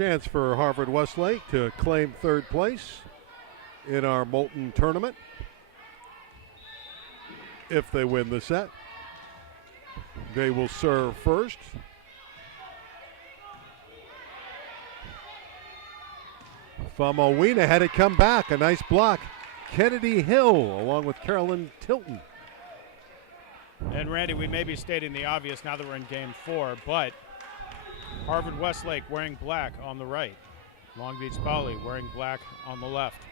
chance for Harvard-Westlake to claim third place in our Molten tournament if they win the set. They will serve first. Famowina had it come back. A nice block. Kennedy Hill along with Carolyn Tilton. And Randy, we may be stating the obvious now that we're in game 4, but Harvard-Westlake wearing black on the right. Long Beach Poly wearing black on the left.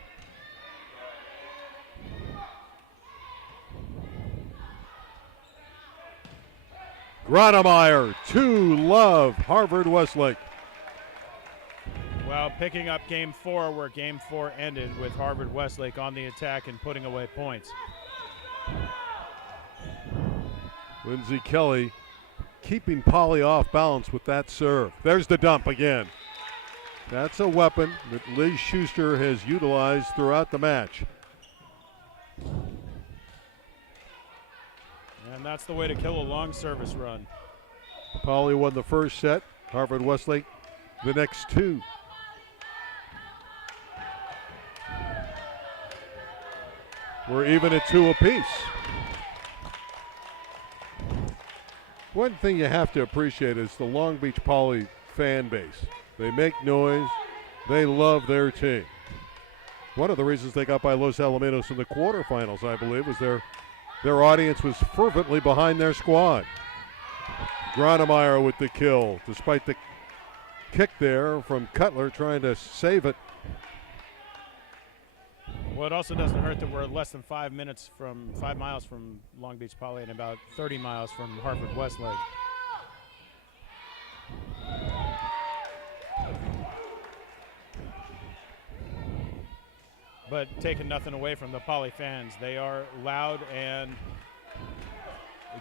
Gronemeyer, 2-love, Harvard-Westlake. Well, picking up game 4 where game 4 ended with Harvard-Westlake on the attack and putting away points. Lindsay Kelly keeping Poly off balance with that serve. There's the dump again. That's a weapon that Liz Schuster has utilized throughout the match. And that's the way to kill a long service run. Poly won the first set. Harvard-Westlake the next 2. We're even at 2 apiece. One thing you have to appreciate is the Long Beach Poly fan base. They make noise. They love their team. One of the reasons they got by Los Alamitos in the quarterfinals, I believe, was their audience was fervently behind their squad. Gronemeyer with the kill, despite the kick there from Cutler trying to save it. Well, it also doesn't hurt that we're less than 5 miles from Long Beach Poly and about 30 miles from Harvard-Westlake. But taking nothing away from the Poly fans. They are loud and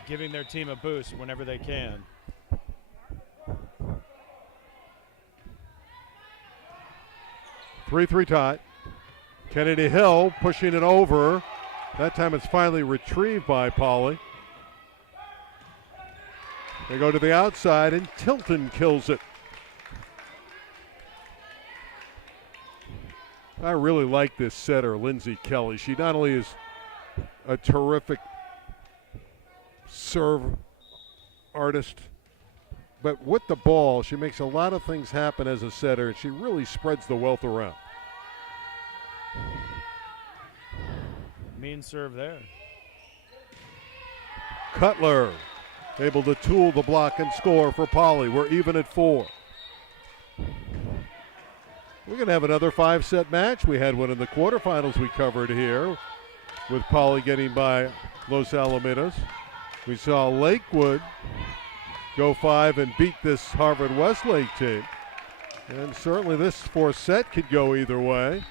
giving their team a boost whenever they can. Three tie. Kennedy Hill pushing it over. That time it's finally retrieved by Poly. They go to the outside and Tilton kills it. I really like this setter, Lindsay Kelly. She not only is a terrific serve artist, but with the ball, she makes a lot of things happen as a setter, and she really spreads the wealth around. Mean serve there. Cutler able to tool the block and score for Poly. We're even at 4. We're going to have another 5-set match. We had one in the quarterfinals we covered here with Poly getting by Los Alamitos. We saw Lakewood go 5 and beat this Harvard-Westlake team. And certainly this 4th set could go either way.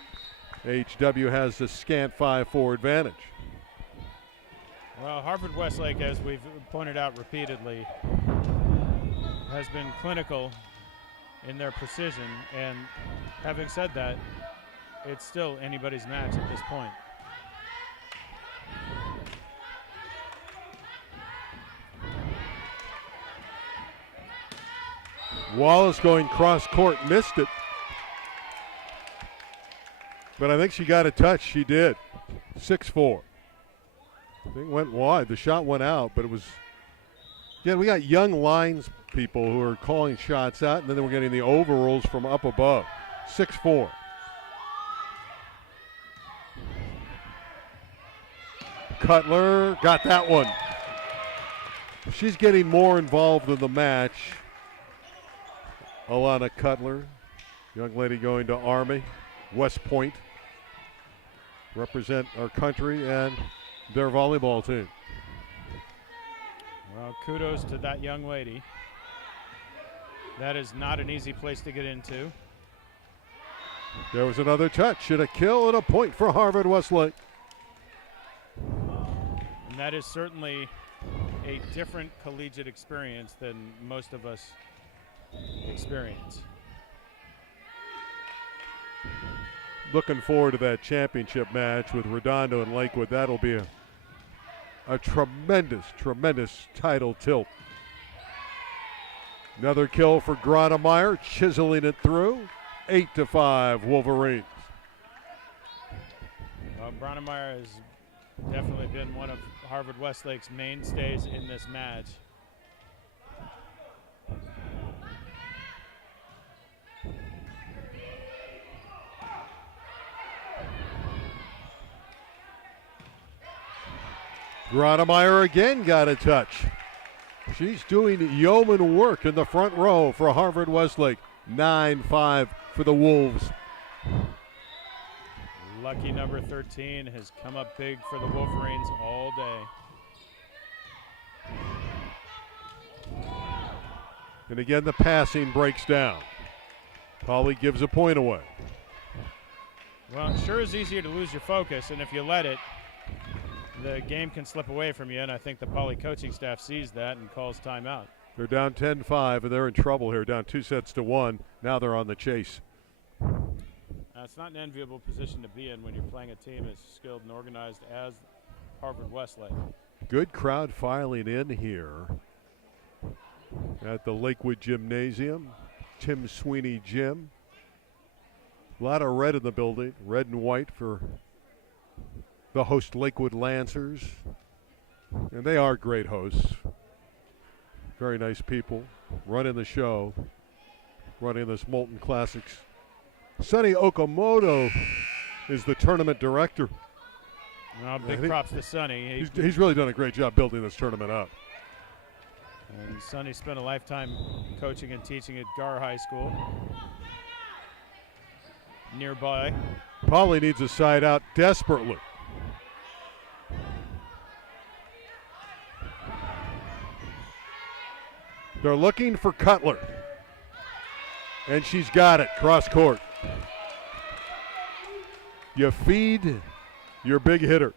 HW has the scant 5-4 advantage. Well, Harvard-Westlake, as we've pointed out repeatedly, has been clinical in their precision, and having said that, it's still anybody's match at this point. Wallace going cross court, missed it. But I think she got a touch. She did. 6-4. I think it went wide. The shot went out, but it was. Again, we got young lines people who are calling shots out, and then we're getting the overrules from up above. 6-4. Cutler got that one. She's getting more involved in the match. Alana Cutler, young lady going to Army, West Point, represent our country and their volleyball team. Well, kudos to that young lady. That is not an easy place to get into. There was another touch and a kill and a point for Harvard-Westlake. And that is certainly a different collegiate experience than most of us experience. Looking forward to that championship match with Redondo and Lakewood. That'll be a tremendous, tremendous title tilt. Another kill for Gronemeyer, chiseling it through. 8-5 Wolverines. Gronemeyer has definitely been one of Harvard-Westlake's mainstays in this match. Gronemeyer again got a touch. She's doing yeoman work in the front row for Harvard-Westlake. 9-5 for the Wolves. Lucky number 13 has come up big for the Wolverines all day. And again, the passing breaks down. Polly gives a point away. Well, it sure is easier to lose your focus, and if you let it, the game can slip away from you, and I think the Poly coaching staff sees that and calls timeout. They're down 10-5, and they're in trouble here, down 2-1. Now they're on the chase. It's not an enviable position to be in when you're playing a team as skilled and organized as Harvard-Westlake. Good crowd filing in here at the Lakewood Gymnasium, Tim Sweeney Gym. A lot of red in the building, red and white for the host Lakewood Lancers. And they are great hosts. Very nice people running the show, running this Molten Classics. Sonny Okamoto is the tournament director. Big props to Sonny. He's really done a great job building this tournament up. And Sonny spent a lifetime coaching and teaching at Gar High School nearby. Polly needs a side out desperately. They're looking for Cutler. And she's got it, cross court. You feed your big hitter.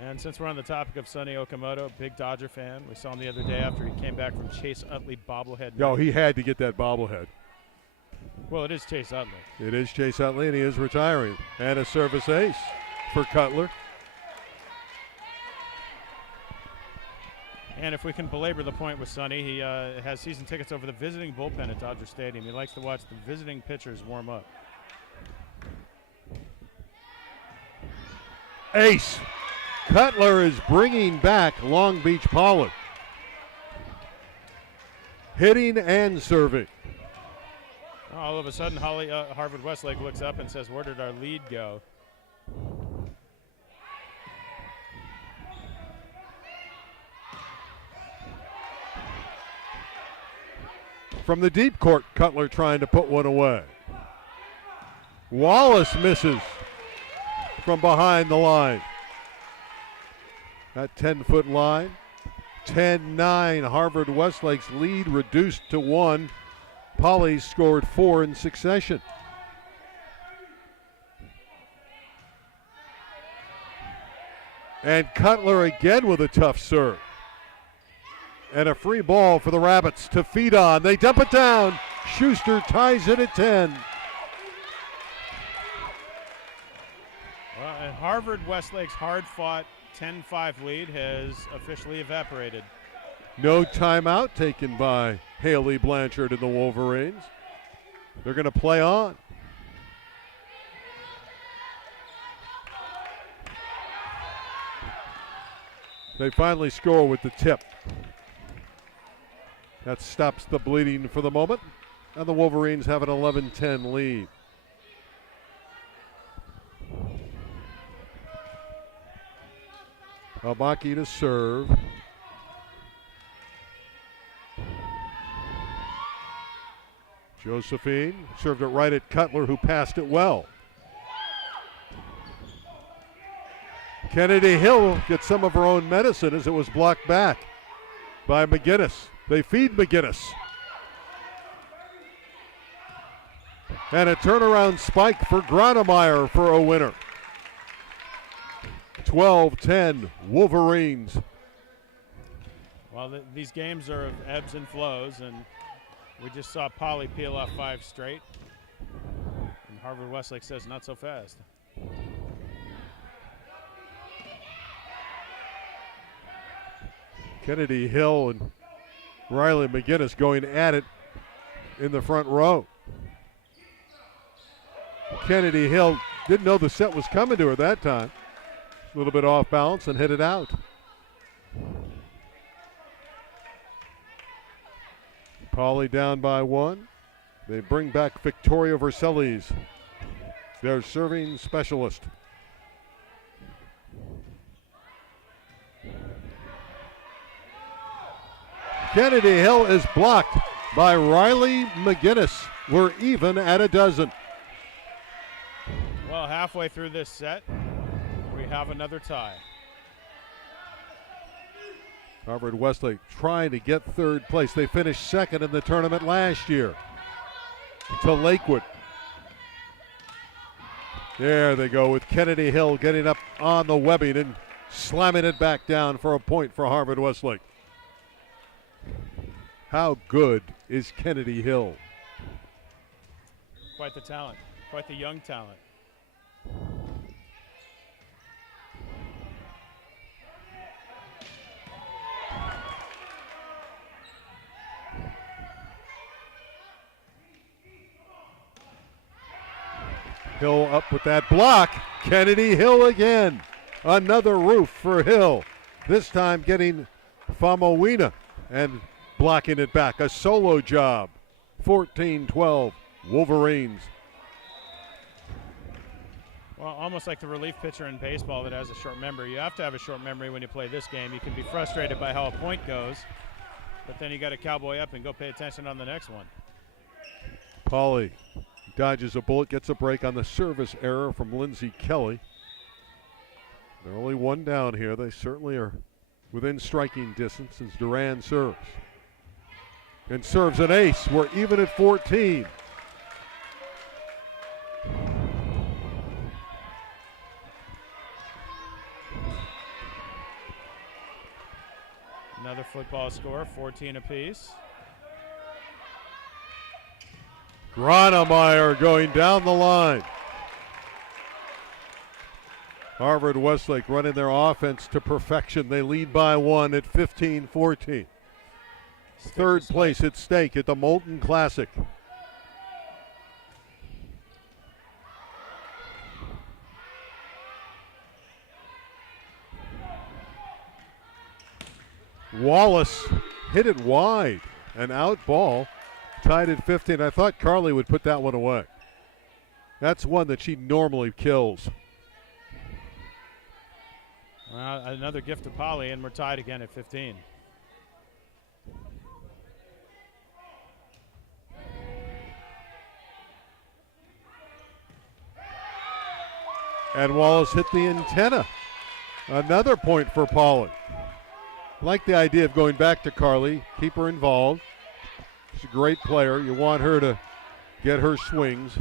And since we're on the topic of Sonny Okamoto, big Dodger fan. We saw him the other day after he came back from Chase Utley bobblehead. No, he had to get that bobblehead. Well, it is Chase Utley. It is Chase Utley, and he is retiring. And a service ace for Cutler. And if we can belabor the point with Sonny, he has season tickets over the visiting bullpen at Dodger Stadium. He likes to watch the visiting pitchers warm up. Ace. Cutler is bringing back Long Beach Poly. Hitting and serving. All of a sudden, Harvard-Westlake looks up and says, where did our lead go? From the deep court, Cutler trying to put one away. Wallace misses from behind the line. That 10-foot line. 10-9, Harvard-Westlake's lead reduced to 1. Poly scored 4 in succession. And Cutler again with a tough serve. And a free ball for the Rabbits to feed on. They dump it down. Schuster ties it at 10. Well, Harvard-Westlake's hard-fought 10-5 lead has officially evaporated. No timeout taken by Haley Blanchard and the Wolverines. They're going to play on. They finally score with the tip. That stops the bleeding for the moment. And the Wolverines have an 11-10 lead. Abaki to serve. Josephine served it right at Cutler, who passed it well. Kennedy Hill gets some of her own medicine as it was blocked back by McGinnis. They feed McGinnis. And a turnaround spike for Gronemeyer for a winner. 12-10 Wolverines. Well, these games are of ebbs and flows, and we just saw Poly peel off 5 straight. And Harvard-Westlake says, not so fast. Kennedy Hill and Riley McGinnis going at it in the front row. Kennedy Hill didn't know the set was coming to her that time. A little bit off balance and hit it out. Pauley down by 1. They bring back Victoria Vercelles, their serving specialist. Kennedy Hill is blocked by Riley McGinnis. We're even at a dozen. Well, halfway through this set, we have another tie. Harvard-Westlake trying to get 3rd place. They finished 2nd in the tournament last year to Lakewood. There they go with Kennedy Hill getting up on the webbing and slamming it back down for a point for Harvard-Westlake. How good is Kennedy Hill? Quite the talent, quite the young talent. Hill up with that block. Kennedy Hill again. Another roof for Hill. This time getting Famowina and blocking it back. A solo job. 14-12 Wolverines. Well, almost like the relief pitcher in baseball that has a short memory. You have to have a short memory when you play this game. You can be frustrated by how a point goes, but then you got to cowboy up and go pay attention on the next one. Pauley dodges a bullet, gets a break on the service error from Lindsey Kelly. They're only one down here. They certainly are within striking distance as Duran serves. And serves an ace. We're even at 14. Another football score, 14 apiece. Gronemeyer going down the line. Harvard-Westlake running their offense to perfection. They lead by 1 at 15-14. 3rd place at stake at the Molten Classic. Wallace hit it wide. An out ball. Tied at 15. I thought Carly would put that one away. That's one that she normally kills. Another gift to Polly, and we're tied again at 15. And Wallace hit the antenna. Another point for Polly. Like the idea of going back to Carly, keep her involved. She's a great player. You want her to get her swings.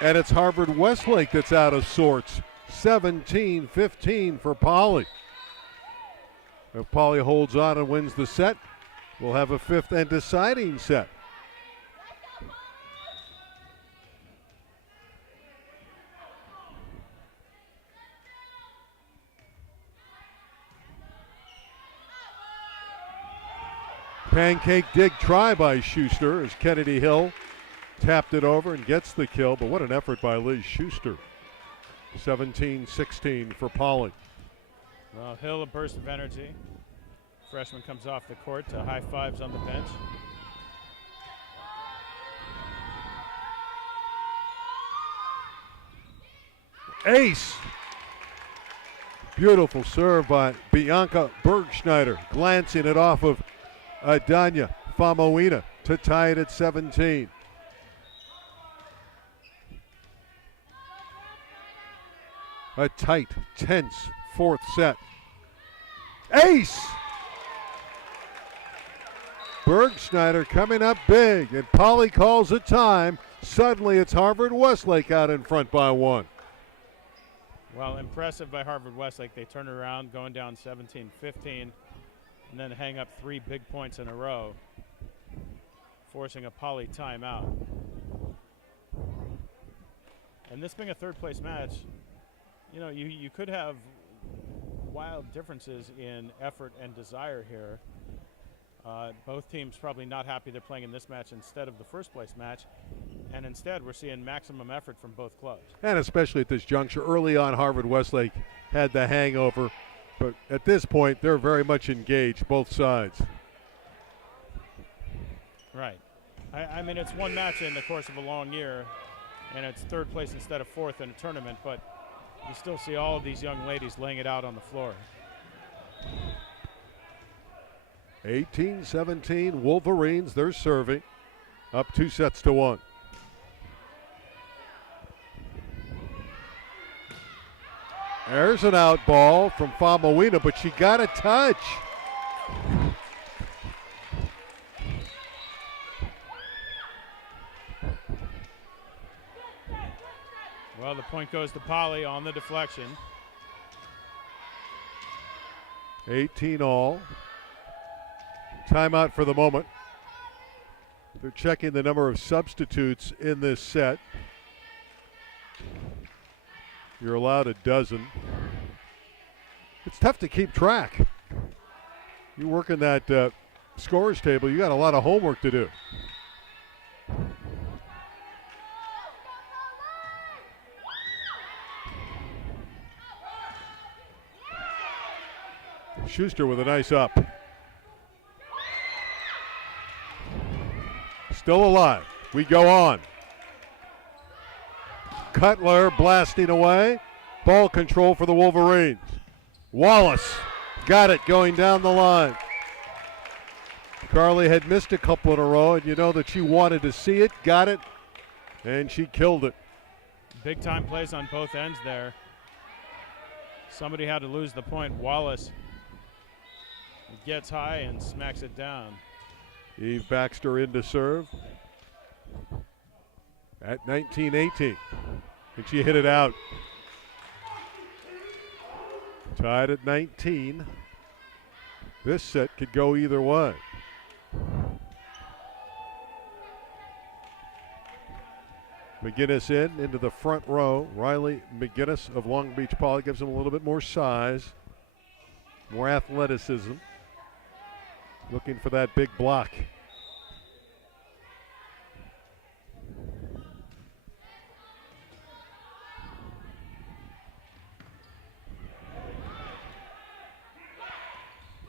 And it's Harvard-Westlake that's out of sorts. 17-15 for Polly. If Polly holds on and wins the set, we'll have a 5th and deciding set. Pancake dig try by Schuster as Kennedy Hill tapped it over and gets the kill, but what an effort by Liz Schuster. 17-16 for Polly. Well, Hill, a burst of energy. Freshman comes off the court to high fives on the bench. Ace! Beautiful serve by Bianca Bergschneider, glancing it off of Adanya Famowina to tie it at 17. A tight, tense 4th set. Ace! Bergschneider coming up big, and Polly calls it time. Suddenly it's Harvard-Westlake out in front by 1. Well, impressive by Harvard-Westlake. They turn around, going down 17-15, and then hang up 3 big points in a row. forcing a Poly timeout. And this being a third place match, you know, you could have wild differences in effort and desire here. Both teams probably not happy they're playing in this match instead of the first place match. And instead, we're seeing maximum effort from both clubs. And especially at this juncture, early on, Harvard-Westlake had the hangover. But at this point, they're very much engaged, both sides. Right. I mean, it's one match in the course of a long year, and it's third place instead of fourth in a tournament, but you still see all of these young ladies laying it out on the floor. 18-17, Wolverines, they're serving. Up 2-1. There's an out ball from Famawina, but she got a touch. Well, the point goes to Poly on the deflection. 18 all. Timeout for the moment. They're checking the number of substitutes in this set. You're allowed a dozen. It's tough to keep track. You work in that scores table, you got a lot of homework to do. Schuster with a nice up. Still alive. We go on. Cutler blasting away. Ball control for the Wolverines. Wallace got it going down the line. Carly had missed a couple in a row, and you know that she wanted to see it, got it, and she killed it. Big time plays on both ends there. Somebody had to lose the point. Wallace gets high and smacks it down. Eve Baxter in to serve at 19-18. And she hit it out. Tied at 19. This set could go either way. McGinnis into the front row. Riley McGinnis of Long Beach Poly gives him a little bit more size, more athleticism. Looking for that big block.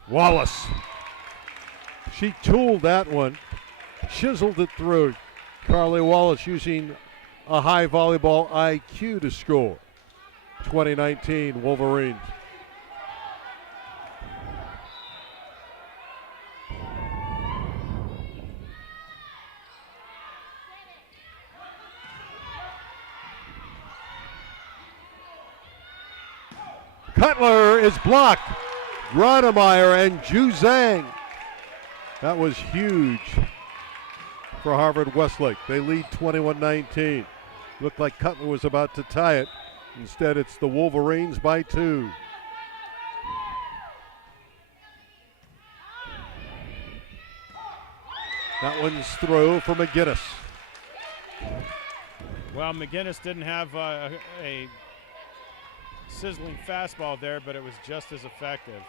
Wallace. She tooled that one, chiseled it through. Carly Wallace using a high volleyball IQ to score. 2019 Wolverines. Cutler is blocked. Gronemeyer and Ju Zhang. That was huge for Harvard-Westlake. They lead 21-19. Looked like Cutler was about to tie it. Instead, it's the Wolverines by 2. That one's through for McGinnis. Well, McGinnis didn't have a sizzling fastball there, but it was just as effective.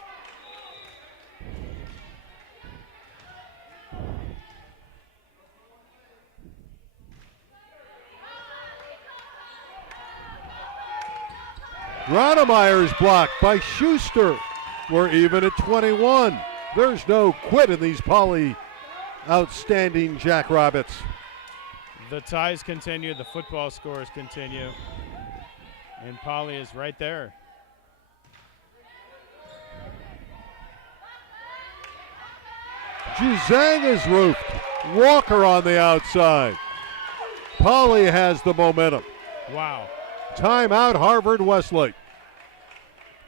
Gronemeyer is blocked by Schuster. We're even at 21. There's no quit in these Poly outstanding Jackrabbits. The ties continue, the football scores continue, and Poly is right there. Ju Zhang is roofed. Walker on the outside. Poly has the momentum. Wow. Timeout, Harvard-Westlake.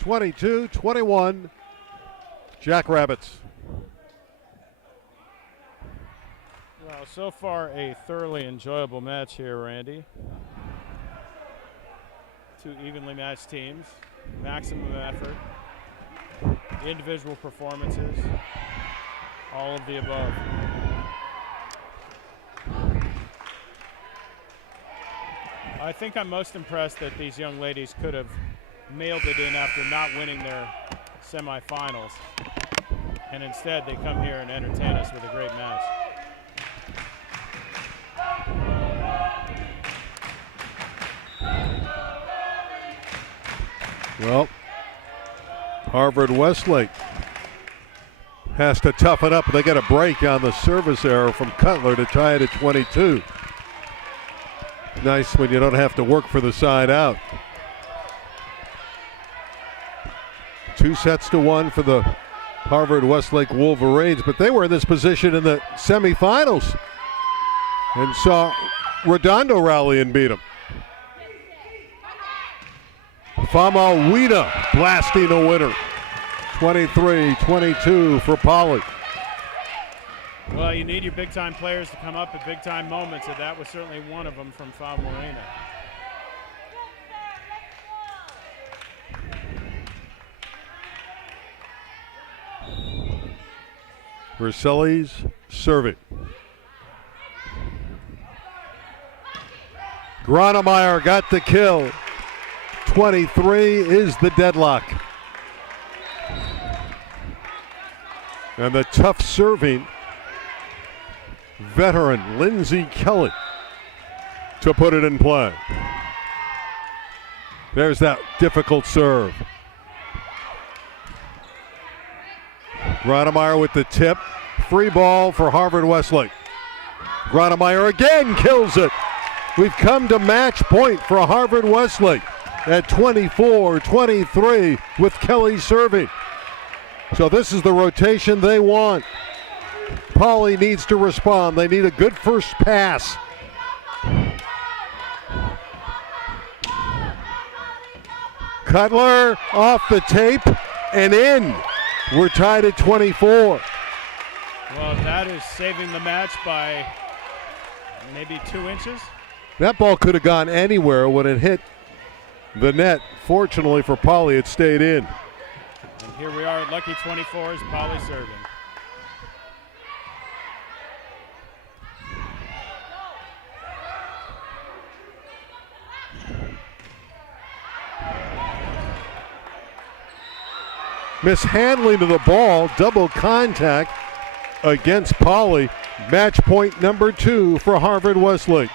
22-21, Jackrabbits. Well, so far a thoroughly enjoyable match here, Randy. Two evenly matched teams, maximum effort, individual performances, all of the above. I think I'm most impressed that these young ladies could have mailed it in after not winning their semifinals. And instead, they come here and entertain us with a great match. Well, Harvard-Westlake has to toughen up. They get a break on the service error from Cutler to tie it at 22. Nice when you don't have to work for the side out. 2-1 for the Harvard-Westlake Wolverines, but they were in this position in the semifinals and saw Redondo rally and beat them. Famawida blasting a winner. 23-22 for Poly. Well, you need your big-time players to come up at big-time moments, and that was certainly one of them from Famawida. Vercelli's serving. Gronemeyer got the kill. 23 is the deadlock. And the tough serving veteran Lindsey Kelly to put it in play. There's that difficult serve. Gronemeyer with the tip. Free ball for Harvard-Westlake. Gronemeyer again kills it. We've come to match point for Harvard-Westlake at 24-23 with Kelly serving. So this is the rotation they want. Poly needs to respond. They need a good first pass. Cutler off the tape and in. We're tied at 24. Well, that is saving the match by maybe 2 inches. That ball could have gone anywhere when it hit the net. Fortunately for Poly, it stayed in. And here we are at lucky 24s, Poly serving. Mishandling of the ball, double contact against Poly. Match point number 2 for Harvard-Westlake.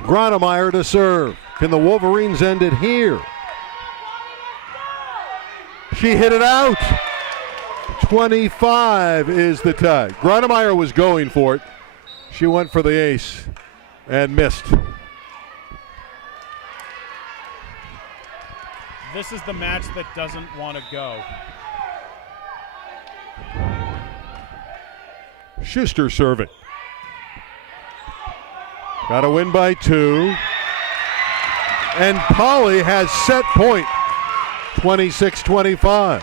Gronemeyer to serve. Can the Wolverines end it here? She hit it out. 25 is the tie. Gronemeyer was going for it. She went for the ace and missed. This is the match that doesn't want to go. Schuster serving. Got to win by 2. And Poly has set point. 26-25.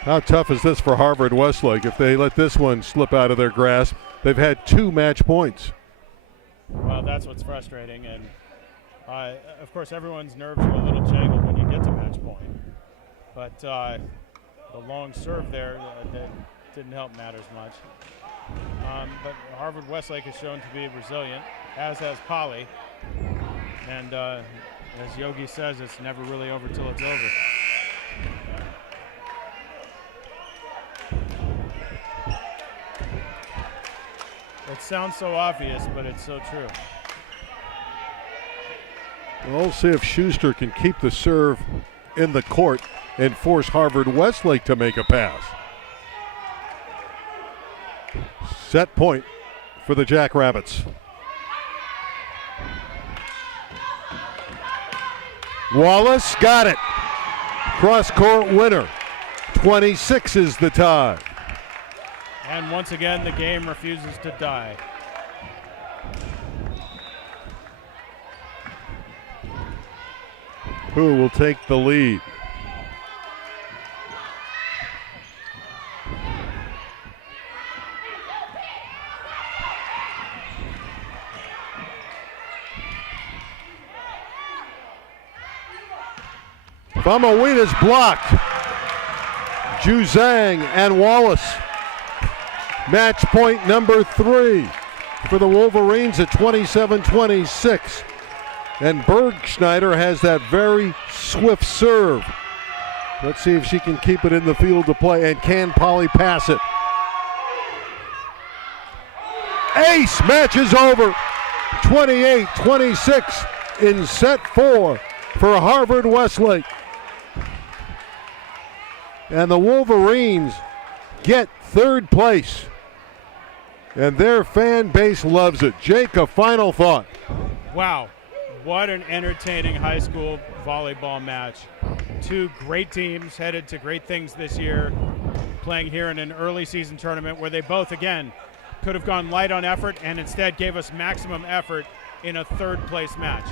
How tough is this for Harvard-Westlake? If they let this one slip out of their grasp, they've had 2 match points. Well, that's what's frustrating. And of course, everyone's nerves are a little jangled when you get to match point. But the long serve there that didn't help matters much. But Harvard-Westlake has shown to be resilient, as has Poly. And as Yogi says, it's never really over till it's over. It sounds so obvious, but it's so true. We'll see if Schuster can keep the serve in the court and force Harvard-Westlake to make a pass. Set point for the Jackrabbits. Wallace got it. Cross-court winner. 26 is the tie. And once again, the game refuses to die. Who will take the lead? Famawida's blocked. Juzang and Wallace. Match point number 3 for the Wolverines at 27-26. And Bergschneider has that very swift serve. Let's see if she can keep it in the field to play. And can Polly pass it? Ace! Match is over. 28-26 in set 4 for Harvard-Westlake. And the Wolverines get 3rd place. And their fan base loves it. Jake, a final thought. Wow, what an entertaining high school volleyball match. 2 great teams headed to great things this year, playing here in an early season tournament where they both, again, could have gone light on effort and instead gave us maximum effort in a 3rd place match.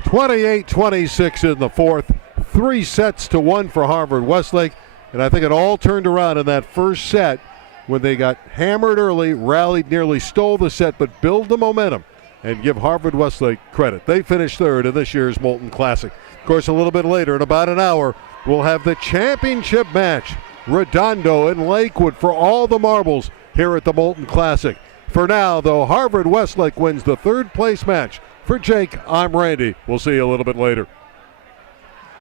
28-26 in the 4th, 3-1 for Harvard-Westlake. And I think it all turned around in that first set when they got hammered early, rallied, nearly stole the set, but build the momentum and give Harvard-Westlake credit. They finished 3rd in this year's Molten Classic. Of course, a little bit later, in about an hour, we'll have the championship match, Redondo and Lakewood, for all the marbles here at the Molten Classic. For now, though, Harvard-Westlake wins the 3rd place match. For Jake, I'm Randy. We'll see you a little bit later.